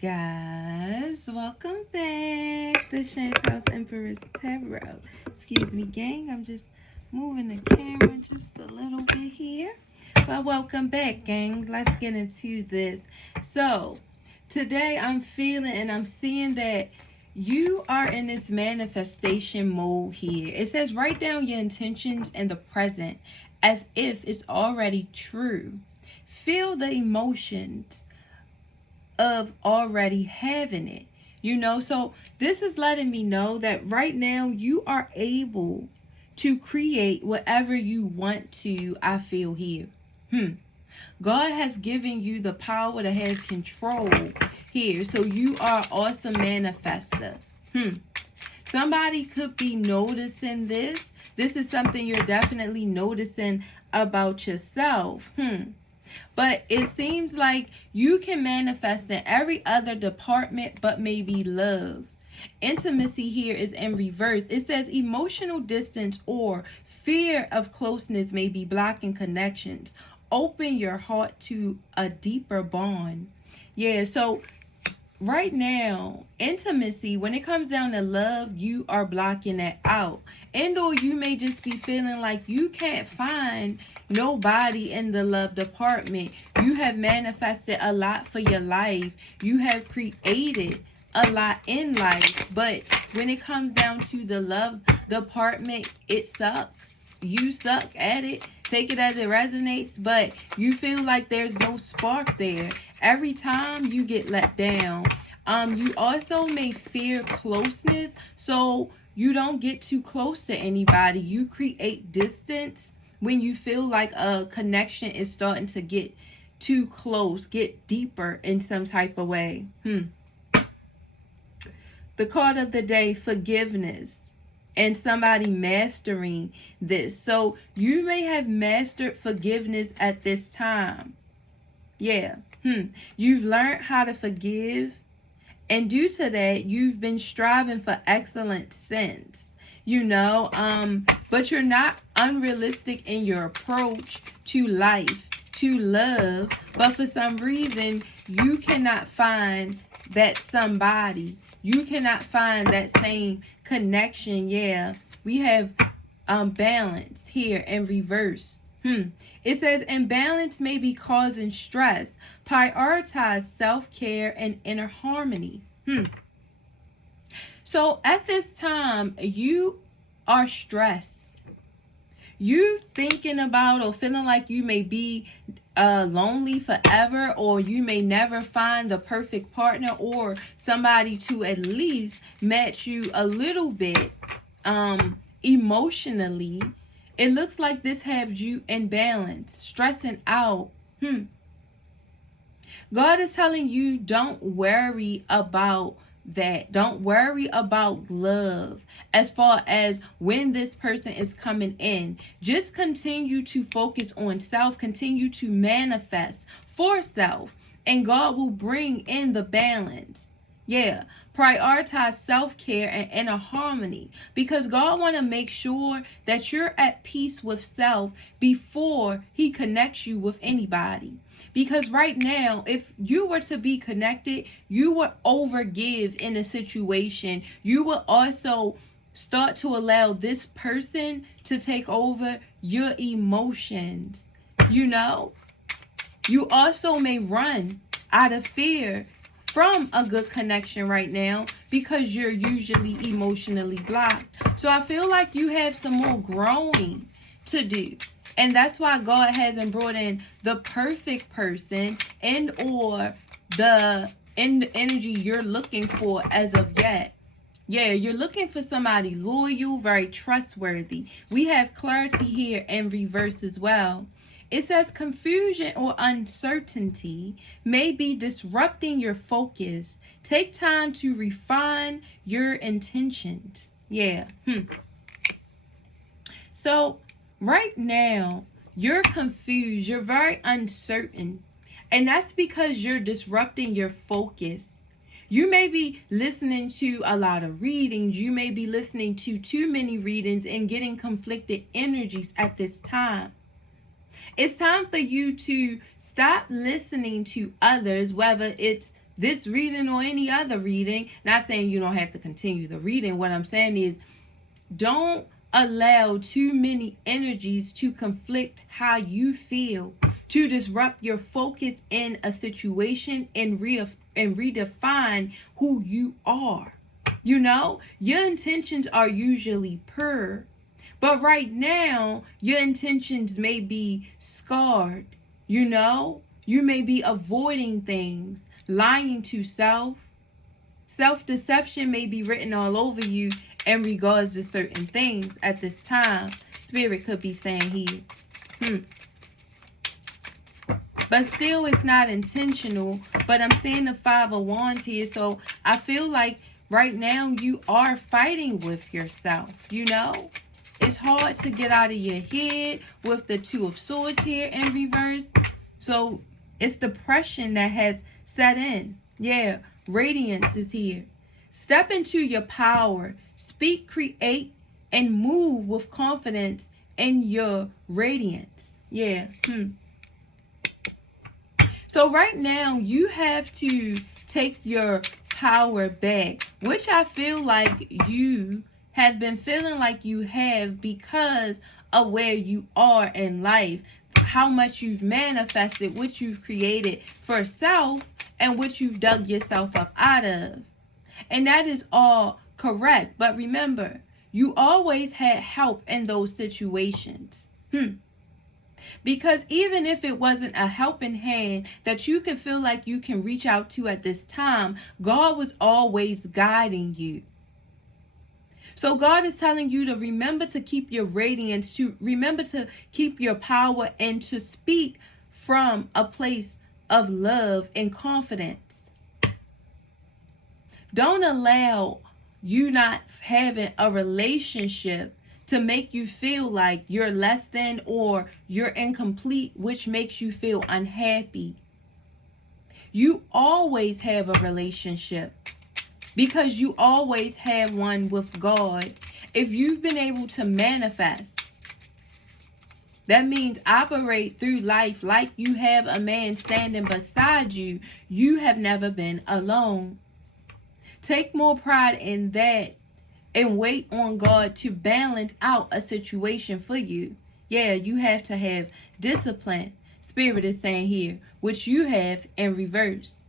guys, welcome back to Chantel's Empress Tarot. Excuse me, gang. I'm just moving the camera just a little bit here. But welcome back, gang. Let's get into this. So, today I'm feeling and I'm seeing that you are in this manifestation mode here. It says write down your intentions in the present as if it's already true. Feel the emotions of already having it, so this is letting me know that right now you are able to create whatever you want to. I feel here God has given you the power to have control here, so you are awesome manifester. Somebody could be noticing this is something you're definitely noticing about yourself. But it seems like you can manifest in every other department but maybe love. Intimacy here is in reverse. It says emotional distance or fear of closeness may be blocking connections. Open your heart to a deeper bond. Yeah, so right now, intimacy, when it comes down to love, you are blocking that out. And or you may just be feeling like you can't find nobody in the love department. You have manifested a lot for your life. You have created a lot in life. But when it comes down to the love department, it sucks. You suck at it. Take it as it resonates, but you feel like there's no spark there. Every time you get let down. You also may fear closeness, so you don't get too close to anybody. You create distance when you feel like a connection is starting to get too close, get deeper in some type of way. The card of the day, forgiveness. And somebody mastering this. So you may have mastered forgiveness at this time. Yeah. You've learned how to forgive. And due to that, you've been striving for excellent sense. But you're not unrealistic in your approach to life, to love. But for some reason, you cannot find that somebody. You cannot find that same connection. Yeah, we have balance here in reverse. It says imbalance may be causing stress. Prioritize self-care and inner harmony. So at this time, you are stressed. You thinking about or feeling like you may be lonely forever, or you may never find the perfect partner or somebody to at least match you a little bit emotionally. It looks like this has you in balance, stressing out. God is telling you, don't worry about that. Don't worry about love as far as when this person is coming in. Just continue to focus on self. Continue to manifest for self. And God will bring in the balance. Yeah. Prioritize self-care and inner harmony. Because God want to make sure that you're at peace with self before He connects you with anybody. Because right now, if you were to be connected, you would overgive in a situation. You would also start to allow this person to take over your emotions. You also may run out of fear from a good connection right now because you're usually emotionally blocked. So I feel like you have some more growing to do. And that's why God hasn't brought in the perfect person and or the energy you're looking for as of yet. Yeah, you're looking for somebody loyal, very trustworthy. We have clarity here in reverse as well. It says confusion or uncertainty may be disrupting your focus. Take time to refine your intentions. Yeah. So right now, you're confused. You're very uncertain. And that's because you're disrupting your focus. You may be listening to a lot of readings. You may be listening to too many readings and getting conflicted energies at this time. It's time for you to stop listening to others, whether it's this reading or any other reading, not saying you don't have to continue the reading. What I'm saying is, don't allow too many energies to conflict how you feel, to disrupt your focus in a situation and redefine who you are. You know, your intentions are usually pure, but right now your intentions may be scarred. You know, you may be avoiding things, lying to self. Self-deception may be written all over you in regards to certain things at this time. Spirit could be saying here. But still, it's not intentional. But I'm seeing the Five of Wands here. So I feel like right now you are fighting with yourself. You know, it's hard to get out of your head with the Two of Swords here in reverse. So it's depression that has set in. Yeah, radiance is here. Step into your power. Speak, create, and move with confidence in your radiance. Yeah. So right now, you have to take your power back, which I feel like you have been feeling like you have because of where you are in life, how much you've manifested, what you've created for self, and what you've dug yourself up out of. And that is all correct. But remember, you always had help in those situations. Because even if it wasn't a helping hand that you can feel like you can reach out to at this time, God was always guiding you. So God is telling you to remember to keep your radiance, to remember to keep your power, and to speak from a place of love and confidence. Don't allow you not having a relationship to make you feel like you're less than or you're incomplete, which makes you feel unhappy. You always have a relationship because you always have one with God. If you've been able to manifest, that means operate through life like you have a man standing beside you. You have never been alone. Take more pride in that and wait on God to balance out a situation for you. Yeah, you have to have discipline. Spirit is saying here, which you have in reverse.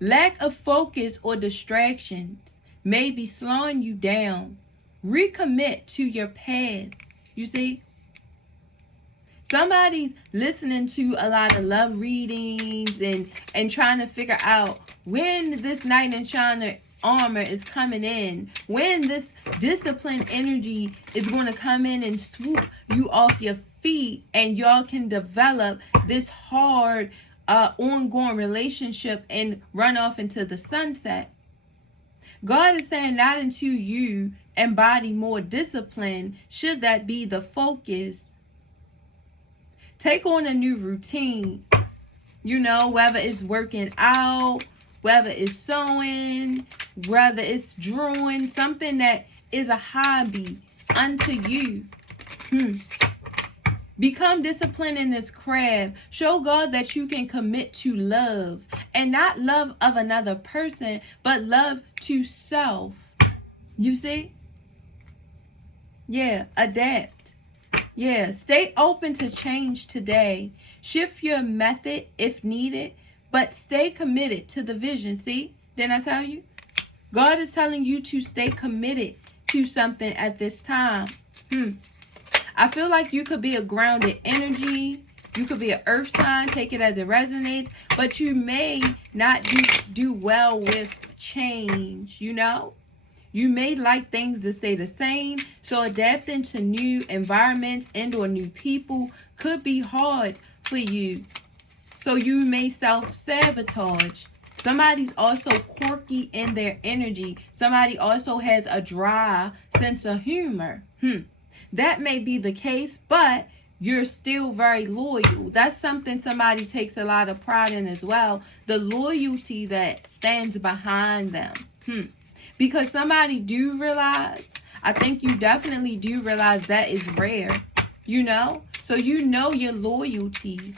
Lack of focus or distractions may be slowing you down. Recommit to your path. You see? Somebody's listening to a lot of love readings and trying to figure out when this knight in shining armor is coming in, when this disciplined energy is going to come in and swoop you off your feet, and y'all can develop this hard ongoing relationship and run off into the sunset. God is saying not until you embody more discipline should that be the focus. Take on a new routine, you know, whether it's working out, whether it's sewing, whether it's drawing, something that is a hobby unto you. Become disciplined in this craft. Show God that you can commit to love, and not love of another person, but love to self. You see? Yeah, adapt. Yeah, stay open to change today. Shift your method if needed, but stay committed to the vision. See? Didn't I tell you? God is telling you to stay committed to something at this time. I feel like you could be a grounded energy. You could be an earth sign. Take it as it resonates. But you may not do well with change, you know? You may like things to stay the same. So adapting to new environments and or new people could be hard for you. So you may self-sabotage. Somebody's also quirky in their energy. Somebody also has a dry sense of humor. That may be the case, but you're still very loyal. That's something somebody takes a lot of pride in as well. The loyalty that stands behind them. Because somebody do realize, I think you definitely do realize that is rare, you know? So you know your loyalty,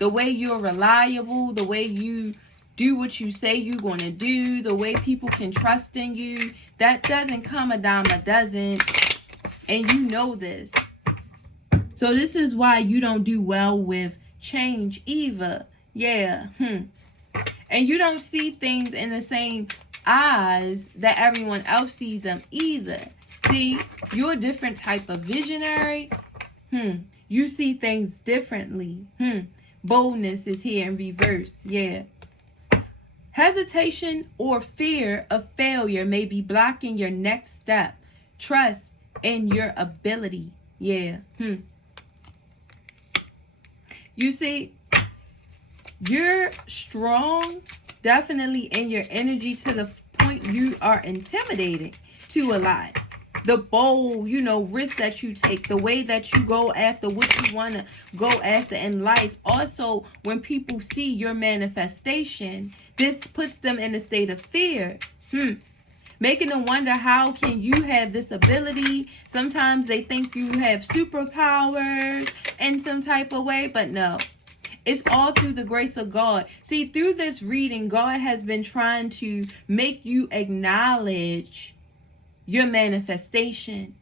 the way you're reliable, the way you do what you say you're going to do, the way people can trust in you, that doesn't come a dime a dozen. And you know this. So this is why you don't do well with change either. Yeah. And you don't see things in the same eyes that everyone else sees them either. See, you're a different type of visionary. You see things differently. Boldness is here in reverse. Yeah. Hesitation or fear of failure may be blocking your next step. Trust in your ability. Yeah. You see, you're strong, definitely in your energy, to the point you are intimidating to a lot. The bold, risk that you take, the way that you go after what you want to go after in life. Also, when people see your manifestation, this puts them in a state of fear. Making them wonder, how can you have this ability? Sometimes they think you have superpowers in some type of way, but no. It's all through the grace of God. See, through this reading, God has been trying to make you acknowledge your manifestation,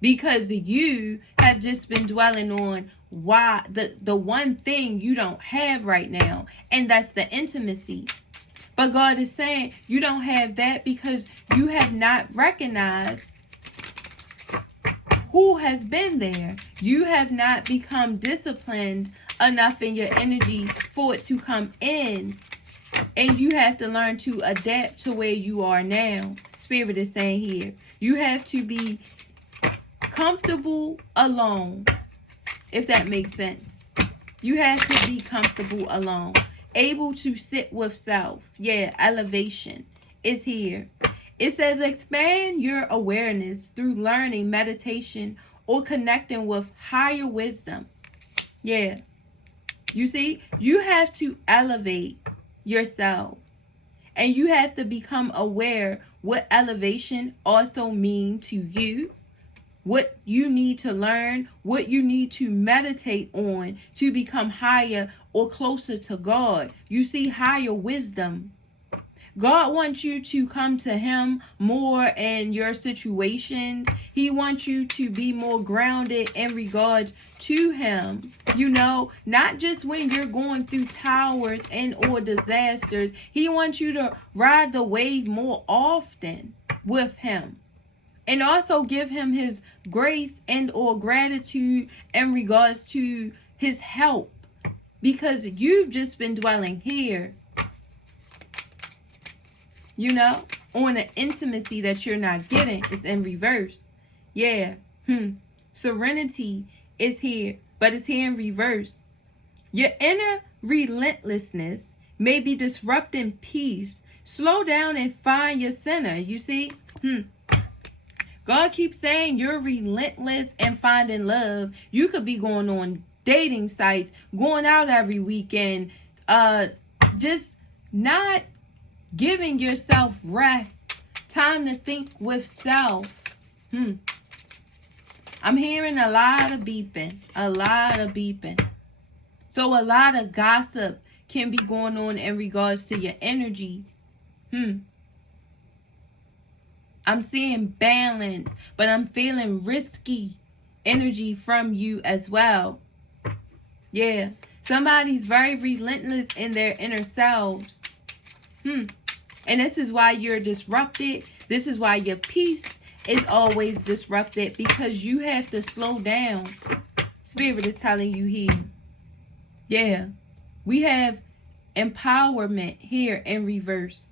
because you have just been dwelling on why the one thing you don't have right now, and that's the intimacy. But God is saying you don't have that because you have not recognized who has been there. You have not become disciplined enough in your energy for it to come in. And you have to learn to adapt to where you are now. Spirit is saying here, you have to be comfortable alone, if that makes sense. You have to be comfortable alone. Able to sit with self. Yeah, elevation is here. It says expand your awareness through learning, meditation, or connecting with higher wisdom. Yeah. You see, you have to elevate yourself. And you have to become aware what elevation also means to you. What you need to learn, what you need to meditate on to become higher or closer to God. You see, higher wisdom. God wants you to come to Him more in your situations. He wants you to be more grounded in regards to Him. Not just when you're going through towers and or disasters. He wants you to ride the wave more often with Him. And also give Him His grace and or gratitude in regards to His help. Because you've just been dwelling here. On an intimacy that you're not getting. It's in reverse. Yeah. Serenity is here. But it's here in reverse. Your inner relentlessness may be disrupting peace. Slow down and find your center. You see? God keeps saying you're relentless in finding love. You could be going on dating sites, going out every weekend, just not giving yourself rest, time to think with self. I'm hearing a lot of beeping, So a lot of gossip can be going on in regards to your energy. I'm seeing balance, but I'm feeling risky energy from you as well. Yeah. Somebody's very relentless in their inner selves. And this is why you're disrupted. This is why your peace is always disrupted, because you have to slow down. Spirit is telling you here. Yeah. We have empowerment here in reverse.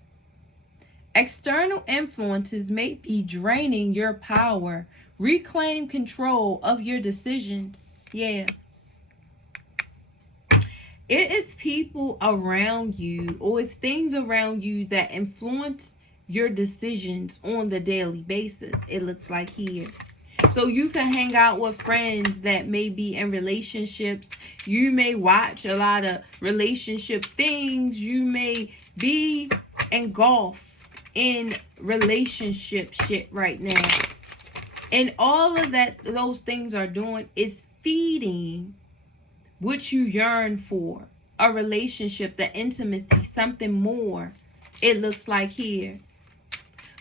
External influences may be draining your power. Reclaim control of your decisions. Yeah. It is people around you, or it's things around you that influence your decisions on the daily basis. It looks like here. So you can hang out with friends that may be in relationships. You may watch a lot of relationship things. You may be engulfed in relationship shit right now. And all of that, those things are doing is feeding what you yearn for. a relationship, the intimacy, something more, it looks like here.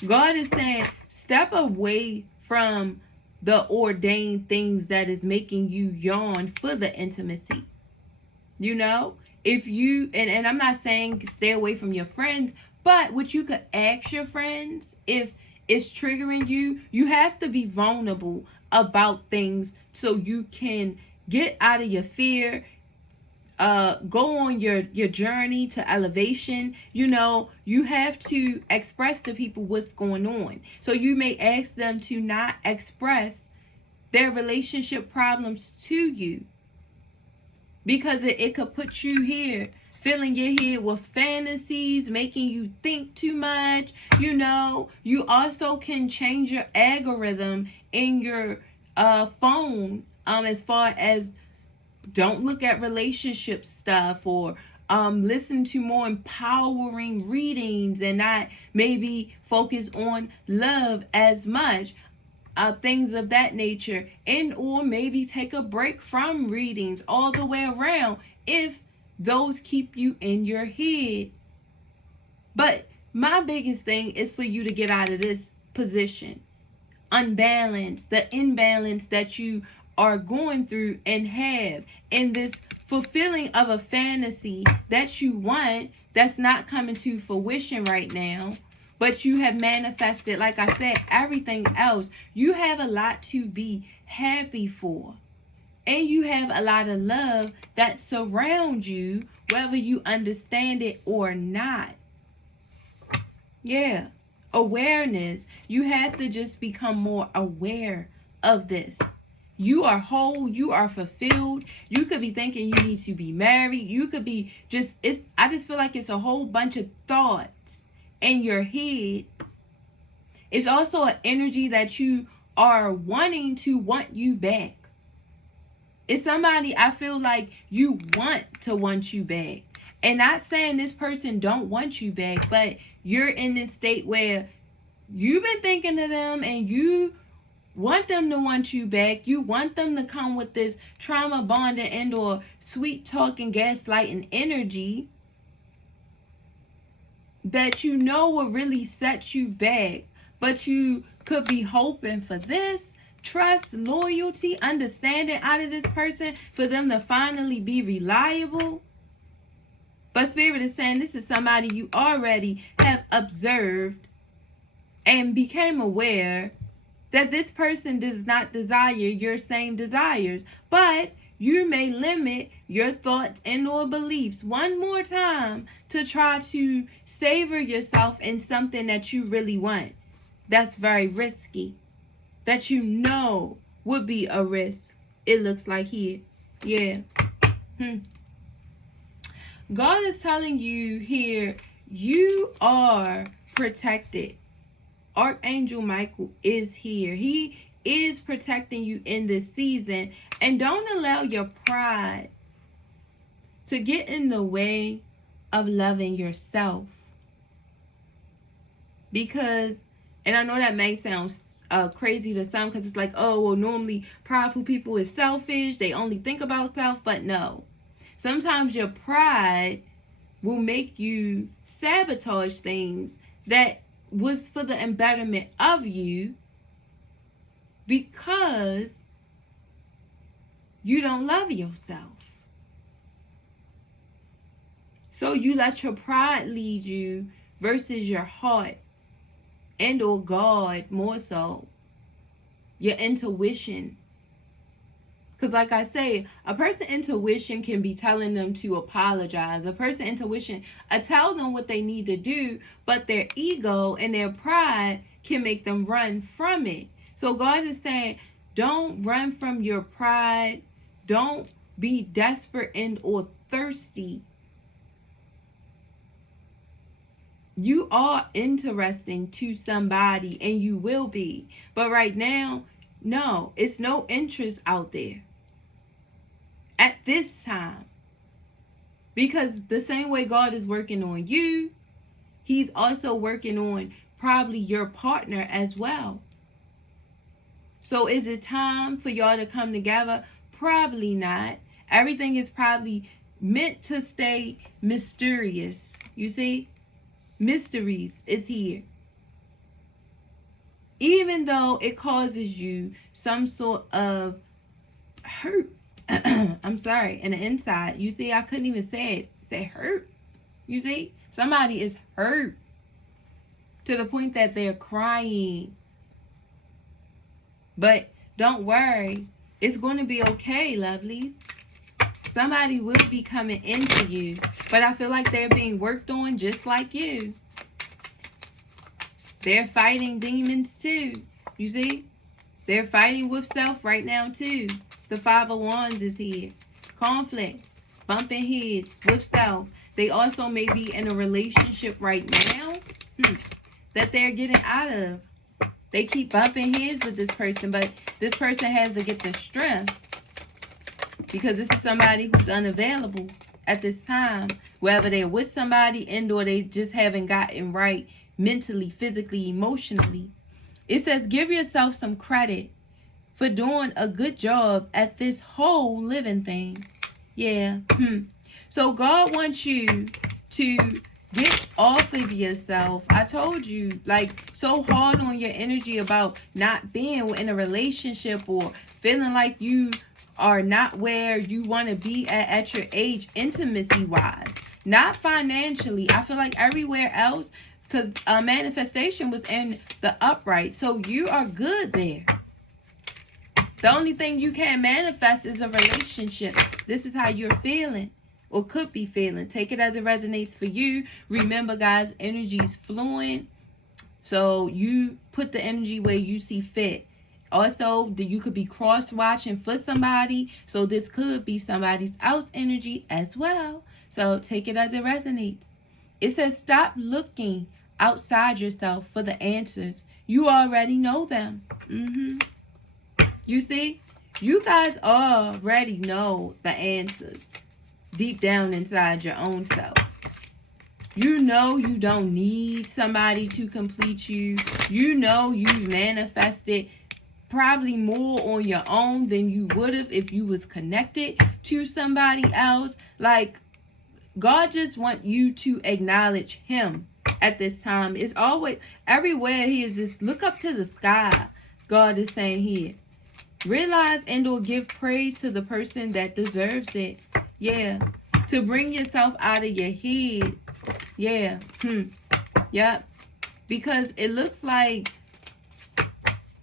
God is saying, step away from the ordained things that is making you yawn for the intimacy. You know, if you, and I'm not saying stay away from your friends, but what you could ask your friends if it's triggering you, you have to be vulnerable about things so you can get out of your fear, go on your journey to elevation. You know, you have to express to people what's going on. So you may ask them to not express their relationship problems to you, because it could put you here filling your head with fantasies, making you think too much. You know, you also can change your algorithm in your phone, as far as don't look at relationship stuff, or listen to more empowering readings and not maybe focus on love as much. Things of that nature, and or maybe take a break from readings all the way around if those keep you in your head. But my biggest thing is for you to get out of this position, unbalanced, the imbalance that you are going through and have in this fulfilling of a fantasy that you want that's not coming to fruition right now. But you have manifested, like I said, everything else. You have a lot to be happy for. And you have a lot of love that surrounds you, whether you understand it or not. Yeah. Awareness. You have to just become more aware of this. You are whole. You are fulfilled. You could be thinking you need to be married. You could be just, I just feel like it's a whole bunch of thoughts in your head. It's also an energy that you are wanting to want you back. It's somebody I feel like you want you back. And not saying this person don't want you back, but you're in this state where you've been thinking of them and you want them to want you back. You want them to come with this trauma bonding and or sweet talking, gaslighting energy that you know will really set you back. But you could be hoping for this trust, loyalty, understanding out of this person for them to finally be reliable. But Spirit is saying this is somebody you already have observed and became aware that this person does not desire your same desires. But you may limit your thoughts and or beliefs one more time to try to savor yourself in something that you really want. That's very risky. That you know would be a risk. It looks like here. Yeah. God is telling you here, you are protected. Archangel Michael is here. He is protecting you in this season. And don't allow your pride to get in the way of loving yourself. Because, and I know that may sound crazy to some, because it's like, oh, well, normally prideful people is selfish. They only think about self. But no. Sometimes your pride will make you sabotage things that was for the embetterment of you, because you don't love yourself. So you let your pride lead you versus your heart and or God, more so your intuition. Because like I say, a person intuition can be telling them to apologize. A person intuition, I tell them what they need to do, but their ego and their pride can make them run from it. So God is saying, don't run from your pride. Don't be desperate and or thirsty. You are interesting to somebody, and you will be. But right now, no, it's no interest out there at this time. Because the same way God is working on you, He's also working on probably your partner as well. So is it time for y'all to come together? Probably not. Everything is probably meant to stay mysterious. You see? Mysteries is here. Even though it causes you some sort of hurt. I'm sorry, in the inside. You see, I couldn't even say it. Say hurt. You see? Somebody is hurt to the point that they're crying. But don't worry. It's going to be okay, lovelies. Somebody will be coming into you. But I feel like they're being worked on just like you. They're fighting demons too. You see? They're fighting with self right now too. The Five of Wands is here. Conflict. Bumping heads with self. They also may be in a relationship right now that they're getting out of. They keep bumping heads with this person, but this person has to get the strength, because this is somebody who's unavailable at this time. Whether they're with somebody and or they just haven't gotten right mentally, physically, emotionally. It says give yourself some credit for doing a good job at this whole living thing. Yeah. So God wants you to get off of yourself. I told you, like, so hard on your energy about not being in a relationship or feeling like you are not where you want to be at your age, intimacy wise, not financially. I feel like everywhere else, because manifestation was in the upright, so you are good there. The only thing you can't manifest is a relationship. This is how you're feeling or could be feeling. Take it as it resonates for you. Remember, guys, energy is flowing, so you put the energy where you see fit. Also, you could be cross-watching for somebody, so this could be somebody else's energy as well. So take it as it resonates. It says stop looking outside yourself for the answers. You already know them. You see, you guys already know the answers deep down inside your own self. You know you don't need somebody to complete you. You know you've manifested probably more on your own than you would have if you was connected to somebody else. Like, God just wants you to acknowledge him at this time. It's always, everywhere he is, just look up to the sky. God is saying here, realize and or give praise to the person that deserves it. Yeah. To bring yourself out of your head. Yeah. Yep. Because it looks like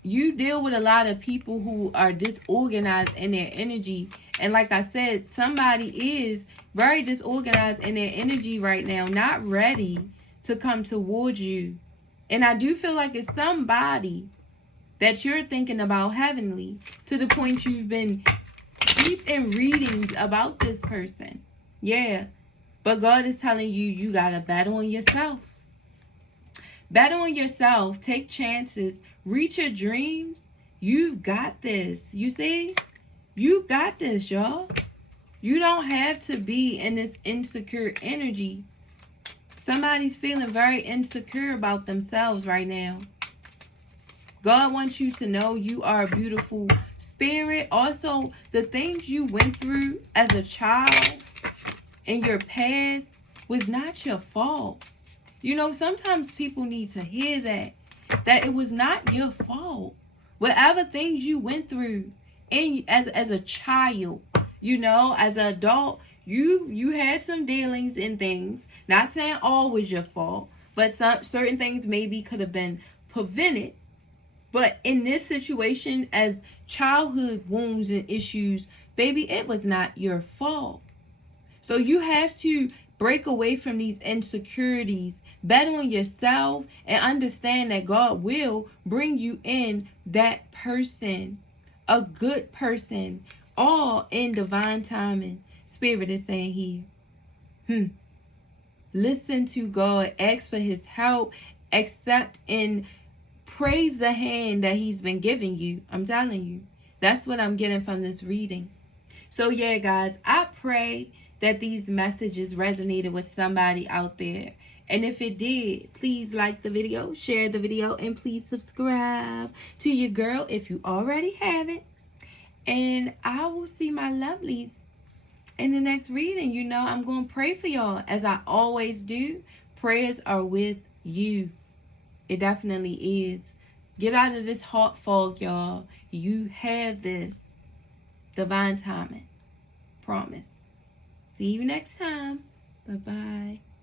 you deal with a lot of people who are disorganized in their energy. And like I said, somebody is very disorganized in their energy right now, not ready to come towards you. And I do feel like it's somebody that you're thinking about heavenly, to the point you've been deep in readings about this person. Yeah. But God is telling you, you got to battle on yourself. Battle on yourself. Take chances. Reach your dreams. You've got this. You see? You got this, y'all. You don't have to be in this insecure energy. Somebody's feeling very insecure about themselves right now. God wants you to know you are a beautiful spirit. Also, the things you went through as a child in your past was not your fault. You know, sometimes people need to hear that it was not your fault. Whatever things you went through as a child, you know, as an adult, you had some dealings and things. Not saying all was your fault, but certain things maybe could have been prevented. But in this situation, as childhood wounds and issues, baby, it was not your fault. So you have to break away from these insecurities, bet on yourself, and understand that God will bring you in that person, a good person, all in divine timing. Spirit is saying here. Listen to God, ask for his help, accept and praise the hand that he's been giving you. I'm telling you, that's what I'm getting from this reading. So yeah, guys, I pray that these messages resonated with somebody out there. And if it did, please like the video, share the video, and please subscribe to your girl if you already haven't. And I will see my lovelies in the next reading, you know, I'm going to pray for y'all as I always do. Prayers are with you. It definitely is. Get out of this heart fog, y'all. You have this divine timing. Promise. See you next time. Bye-bye.